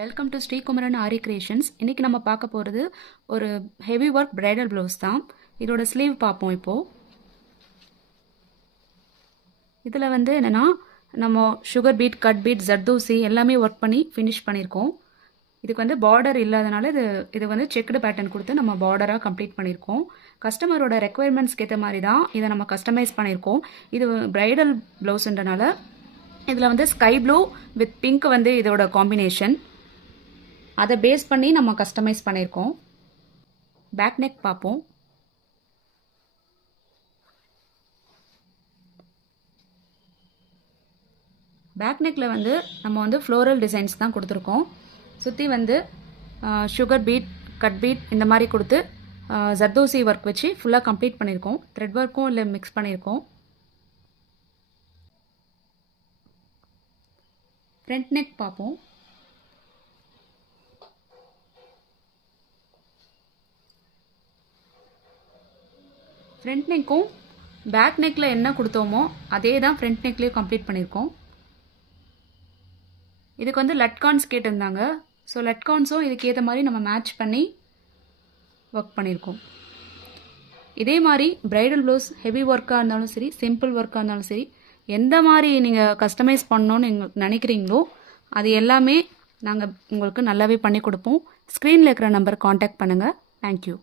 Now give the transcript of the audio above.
Welcome to Sri Kumaran aari creations. இன்றைக்கி நம்ம பார்க்க போகிறது ஒரு ஹெவி ஒர்க் பிரைடல் ப்ளவுஸ் தான். இதோட ஸ்லீவ் பார்ப்போம். இப்போது இதில் என்னென்னா நம்ம sugar beat, cut beat, zardozi எல்லாமே ஒர்க் பண்ணி ஃபினிஷ் பண்ணியிருக்கோம். இதுக்கு பார்டர் இல்லாதனால இது செக்குடு பேட்டர்ன் கொடுத்து நம்ம பார்டராக கம்ப்ளீட் பண்ணியிருக்கோம். கஸ்டமரோட ரெக்குயர்மெண்ட்ஸ்க்கு ஏற்ற மாதிரி தான் இதை நம்ம கஸ்டமைஸ் பண்ணியிருக்கோம். இது பிரைடல் ப்ளவுஸ்ன்றனால இதில் ஸ்கை ப்ளூ வித் பிங்க் இதோட காம்பினேஷன். அதை பேஸ் பண்ணி நம்ம கஸ்டமைஸ் பண்ணியிருக்கோம். பேக் நெக் பார்ப்போம். பேக் நெக்கில் நம்ம ஃப்ளோரல் டிசைன்ஸ் தான் கொடுத்துருக்கோம். சுற்றி சுகர் பீட், கட் பீட் இந்த மாதிரி கொடுத்து ஜர்தோசி ஒர்க் வச்சு ஃபுல்லாக கம்ப்ளீட் பண்ணியிருக்கோம். த்ரெட் ஒர்க்கும் இல்லை மிக்ஸ் பண்ணியிருக்கோம். ஃப்ரண்ட் நெக் பார்ப்போம். ஃப்ரண்ட் நெக்கும் பேக் நெக்கில் என்ன கொடுத்தோமோ அதே தான் ஃப்ரண்ட் நெக்லேயும் கம்ப்ளீட் பண்ணியிருக்கோம். இதுக்கு லட்கான்ஸ் கேட்டிருந்தாங்க. ஸோ லட்கான்ஸும் இதுக்கு ஏற்ற மாதிரி நம்ம மேட்ச் பண்ணி ஒர்க் பண்ணியிருக்கோம். இதே மாதிரி பிரைடல் ப்ளவுஸ் ஹெவி ஒர்க்காக இருந்தாலும் சரி, சிம்பிள் ஒர்க்காக இருந்தாலும் சரி, எந்த மாதிரி நீங்கள் கஸ்டமைஸ் பண்ணணுன்னு நினைக்கிறீங்களோ அது எல்லாமே நாங்கள் உங்களுக்கு நல்லாவே பண்ணி கொடுப்போம். ஸ்க்ரீனில் இருக்கிற நம்பர் காண்டாக்ட் பண்ணுங்கள். தேங்க்யூ.